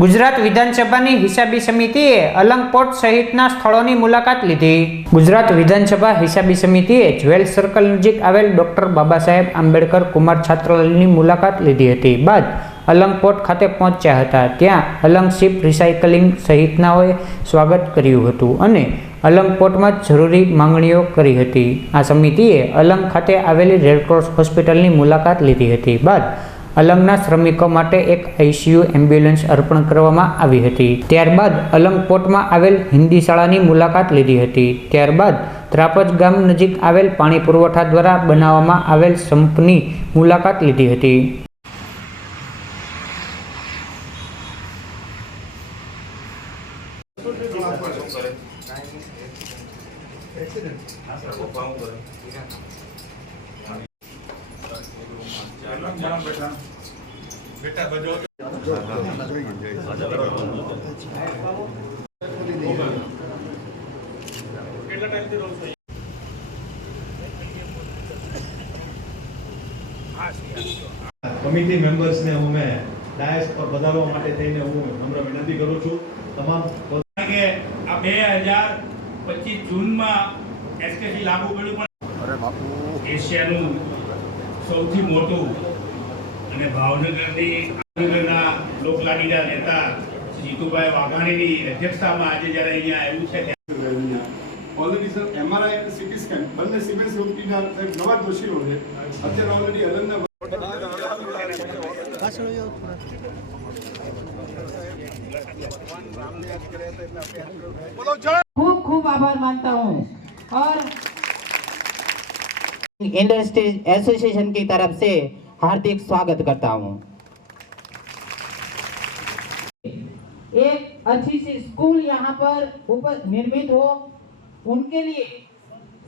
ગુજરાત વિધાનસભાની હિસાબી સમિતિએ અલંગ સહિતના સ્થળોની મુલાકાત લીધી. ગુજરાત વિધાનસભા હિસાબી સમિતિએ જ્વેલ સર્કલ નજીક આવેલ ડોક્ટર બાબા સાહેબ આંબેડકર કુમાર છાત્રાલયની મુલાકાત લીધી હતી. બાદ અલંગપોર્ટ ખાતે પહોંચ્યા હતા. ત્યાં અલંગ શિપ રિસાયકલિંગ સહિતનાઓએ સ્વાગત કર્યું હતું અને અલંગ પોર્ટમાં જરૂરી માંગણીઓ કરી હતી. આ સમિતિએ અલંગ ખાતે આવેલી રેડક્રોસ હોસ્પિટલની મુલાકાત લીધી હતી. બાદ અલંગના શ્રમિકો માટે એક આઈસીયુ એમ્બ્યુલન્સ અર્પણ કરવામાં આવી હતી. ત્યારબાદ અલંગ પોર્ટમાં આવેલ હિન્દી શાળાની મુલાકાત લીધી હતી. ત્યારબાદ ત્રાપજ ગામ નજીક આવેલ પાણી પુરવઠા દ્વારા બનાવવામાં આવેલ સંપની મુલાકાત લીધી હતી. કમિટી મેમ્બર્સને હું મેં ડાયસ પર વધારવા માટે થઈને હું નમ્ર વિનંતી કરું છું. તમામ કે આ બે હજાર પચીસ જૂનમાં એસકેસી લાગુ પડ્યું પણ એશિયાનું સૌથી મોટું અને ભાવનગરની ભાવનગરના લોકલાડીના નેતા જીતુભાઈ વાઘાણીની અધ્યક્ષતામાં આજે જ્યારે અહીંયા આવ્યું છે ત્યારે ઓલરેડી સર એમઆરઆઈ અને સીટી સ્કેન બંને સિમેન્સ કંપનીના સાહેબ નવા જ મશીનો છે અત્યારે ઓલરેડી અલગના खूब खूब आभार मानता हूँ और इंडस्ट्री एसोसिएशन की तरफ से हार्दिक स्वागत करता हूँ एक अच्छी सी स्कूल यहाँ पर ऊपर निर्मित हो उनके लिए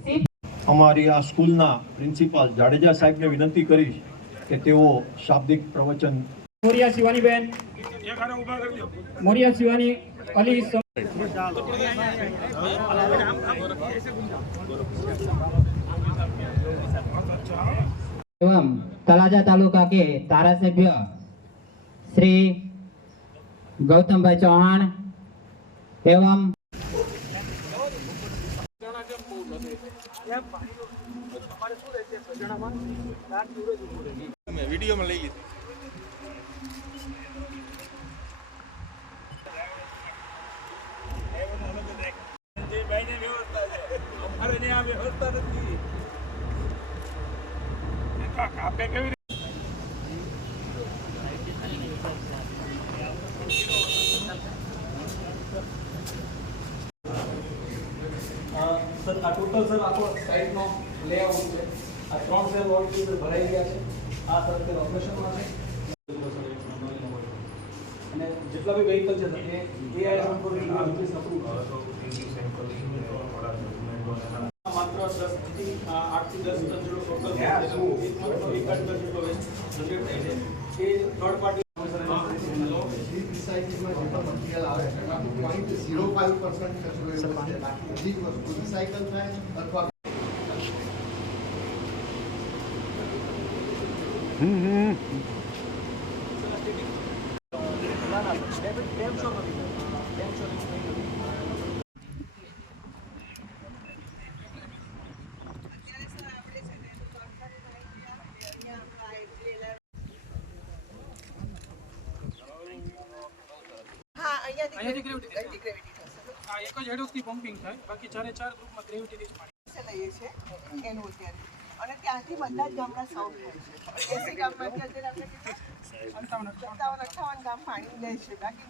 सिर्फ અમારી આ સ્કૂલના પ્રિન્સિપાલ જાડેજા સાહેબને વિનંતી કરીશ કે તેઓ શાબ્દિક પ્રવચન મોરિયા શિવાની બેન મોરિયા શિવાની અલી સમ- एवं तलाजा तालुका के धारासभ्य श्री गौतम भाई चौहान एवं જે ભાઈને વ્યવસ્થા છે અમારે ત્યાં વ્યવસ્થા નથી આ ટોટલ સર, આખો સાઇટનો લેઆઉટ છે. આ ત્રણ સેલ ઓલરેડી ભરાઈ ગયા છે. આ સર અત્યારે ઓપરેશનમાં અને જેટલા બી વ્હીકલ છે, સર, એ એઆઈ સંપૂર્ણ ઇન્ક્રીઝ ટન જેટલો વેસ્ટ જનરેટ થાય છે એ થર્ડ પાર્ટી રિસાયકલિંગમાં જેટલો મટીરિયલ આવે છે એમાંથી પોઈન્ટ ઝીરો ફાઈવ પર્સન્ટ કચરો એવો છે બાકી બધી જ વસ્તુ રિસાયકલ થાય અથવા અહીંયાથી ગ્રેવિટી આ એક જ હેડોકથી પમ્પિંગ થાય. બાકી ચારે ચાર ગ્રુપમાં ગ્રેવિટીથી જ પાણી લઈએ છીએ એનું અત્યારે અને ત્યાંથી બધા જ ગામડા સૌ થાય છે. એસી ગામમાંથી અત્યારે આપણે સત્તાવન અઠ્ઠાવન ગામ પાણી લે છે. બાકી